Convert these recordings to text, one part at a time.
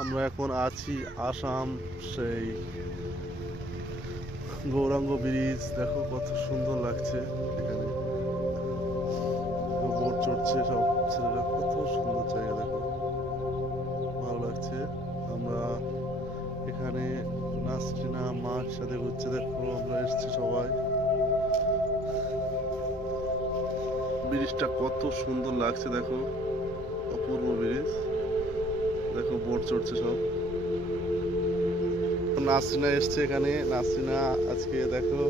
আমরা এখন আছি আসাম সেই গৌরাঙ্গ ব্রিজ। দেখো কত সুন্দর লাগছে এখানে, বোট চড়ছে সব ছেলেরা, কত সুন্দর জায়গা দেখো, ভালো লাগছে। আমরা এখানে নাসরিনা মার সাথে ঘুরছে, দেখো আমরা এসেছি সবাই। ব্রিজটা কত সুন্দর লাগছে দেখো, অপূর্ব ব্রিজ। দেখো বোট চড়ছে সব। নাসরিনা এসছে এখানে, নাসরিনা আজকে দেখো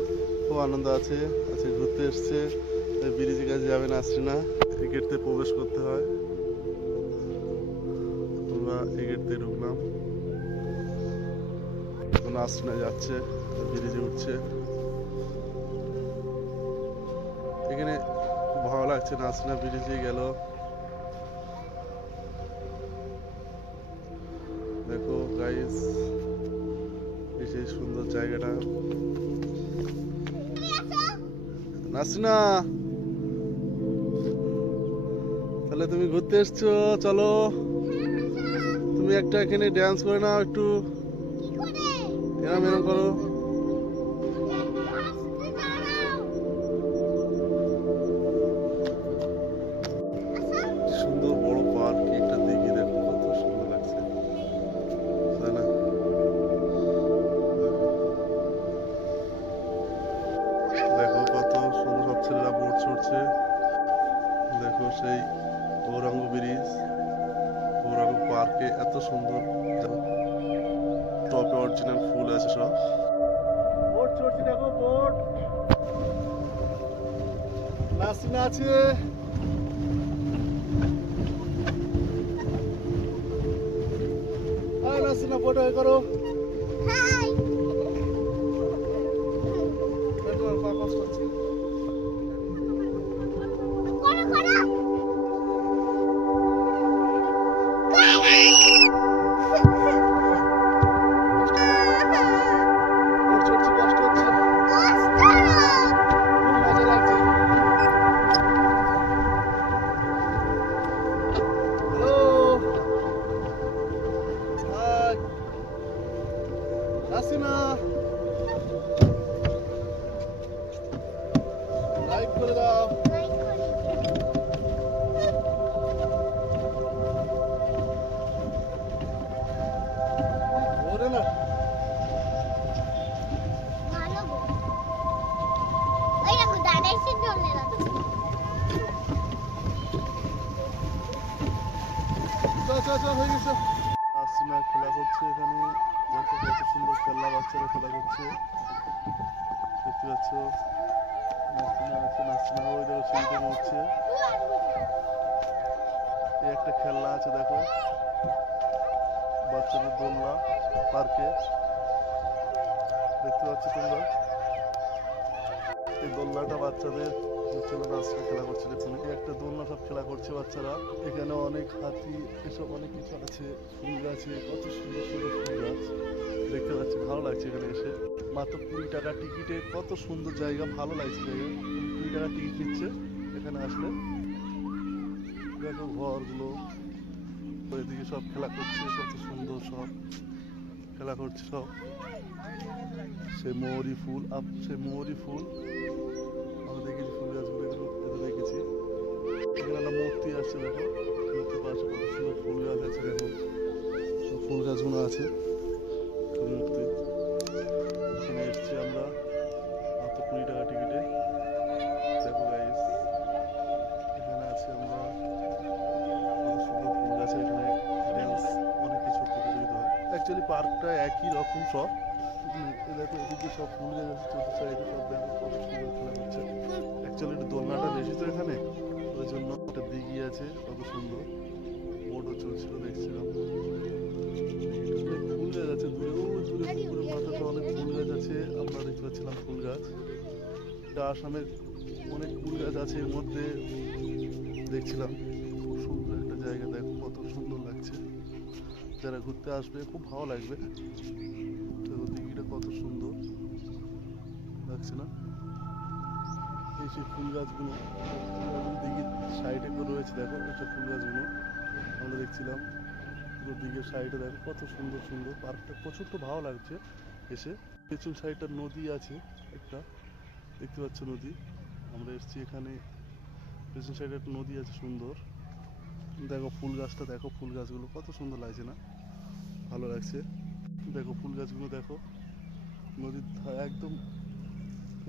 খুব আনন্দ আছে, আজকে ঘুরতে এসছে। ব্রিজের কাছে যাবে নাসরিনা, এই গেট থেকে প্রবেশ করতে হয়। আমরা এই গেট থেকে ঢুকলাম, নাসরিনা যাচ্ছে ব্রিজে উঠছে। এখানে খুব ভালো লাগছে, নাসরিনা ব্রিজে গেল। দেখো গাইস, এই সেই সুন্দর জায়গাটা। নাসরিনা, তাহলে তুমি ঘুরতে এসছো, চলো তুমি একটা এখানে ড্যান্স করে নাও একটু, এরম এরম করো। সুন্দর বড় পার্ক, একটা দিকে দেখো কত সুন্দর লাগছে, তাই না? দেখো কত সুন্দর, সব ছেলেরা বোট চড়ছে। দেখো সেই গৌরাঙ্গ ব্রিজ, গৌরাঙ্গ পার্কে এত সুন্দর, টপে অরিজিনাল ফুল আছে সব। বোট চড়ছি দেখো, বোট নাসরিনা আছে। নাসরিনা বোট হয়ে করো। নাসরিনা লাইক করে দাও। ওরে না হয়ে গেছে। নাসরিনা খেলা করছে এখানে, দেখো কত সুন্দর খেলনা, বাচ্চারা খেলা করছে, দেখতে পাচ্ছ। নাসরিনা আছে, নাসরিনা ওই দেখো সিঁড়িতে উঠছে। এই একটা খেলনা আছে দেখো, বাচ্চাদের দোলনা পার্কে, দেখতে পাচ্ছ তোমরা। এই দোলনাটা বাচ্চাদের, ছেলে নাচরা খেলা করছে, দেখুন এই একটা দোলনা সব খেলা করছে বাচ্চারা। এখানে অনেক হাতি, এসব অনেক কিছু আছে, ফুল গাছে, কত সুন্দর সুন্দর ফুল গাছ দেখতে পাচ্ছি, ভালো লাগছে এখানে এসে। মাত্র 20 টাকা টিকিটে, কত সুন্দর জায়গা, ভালো লাগছে জায়গা। 20 টাকা টিকিট নিচ্ছে এখানে আসলে। দেখো ঘরগুলো, ওইদিকে সব খেলা করছে, কত সুন্দর সব খেলা করছে সব। সে মৌরি ফুল, সে মৌরি ফুল আমরা দেখেছি, ফুল গাছগুলো এগুলো দেখেছি। এখানে একটা মূর্তি আসছে দেখো, মূর্তির পাশে কত সুন্দর ফুল গাছ আছে, দেখো সব ফুল গাছগুলো আছে, মূর্তি। এখানে এসছি আমরা মাত্র 20 টাকা টিকিটে। দেখো গাইস, এখানে আছে আমরা, কত সুন্দর ফুল গাছে, এখানে ড্যান্স অনেক কিছু প্রতিযোগিতা হয়। অ্যাকচুয়ালি পার্কটা একই রকম সব। দেখো এদিকে সব ফুল গাছ আছে, চতুর্থ সাইডে সব দেখো কত সুন্দর খেলা করছে। অ্যাকচুয়ালি একটু দোলনাটা বেশি তো এখানে, ওই জন্য একটা দিঘি আছে কত সুন্দর, বোটও চলছিল দেখছিলাম। ফুল গাছ আছে দূরে, ও দূরে পুকুরের মাথাতে অনেক ফুল গাছ আছে, আমরা দেখতে পাচ্ছিলাম ফুল গাছ। এটা আসামের অনেক ফুল গাছ আছে, এর মধ্যে দেখছিলাম। খুব সুন্দর একটা জায়গা, দেখো কত সুন্দর লাগছে, যারা ঘুরতে আসবে খুব ভালো লাগবে। দেখো দিঘিটা কত সুন্দর লাগছে না? এই সেই ফুল গাছগুলো দিঘির সাইডে করে রয়েছে, দেখো এইসব ফুল গাছগুলো আমরা দেখছিলাম। পুরো দিকের সাইডে দেখো কত সুন্দর সুন্দর, পার্কটা প্রচণ্ড ভালো লাগছে এসে। পেছন সাইডটা নদী আছে একটা, দেখতে পাচ্ছ নদী। আমরা এসেছি এখানে, পেছন সাইডে একটা নদী আছে সুন্দর। দেখো ফুল গাছটা, দেখো ফুল গাছগুলো কত সুন্দর লাগছে না, ভালো লাগছে। দেখো ফুল গাছগুলো দেখো, নদীর একদম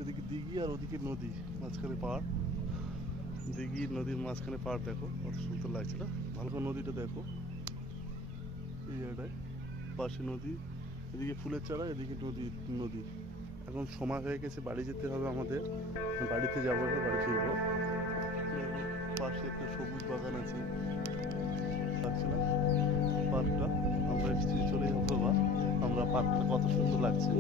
এদিকে দিঘি আর ওদিকে নদী, মাঝখানে পাড়। দিঘি নদীর মাঝখানে পাড়, দেখো কত সুন্দর লাগছে না। ভালো করে নদীটা দেখো, এই জায়গাটায় পাশে নদী, এদিকে ফুলের চারা, এদিকে নদী নদী। এখন সময় হয়ে গেছে, বাড়ি যেতে হবে আমাদের, বাড়িতে যাবো, বাড়ি ফিরবো। দেখো পাশে একটা সবুজ বাগান আছে, লাগছে না পার্কটা। আমরা এসেছি, চলে যাবো বা আমরা, পার্কটা কত সুন্দর লাগছে।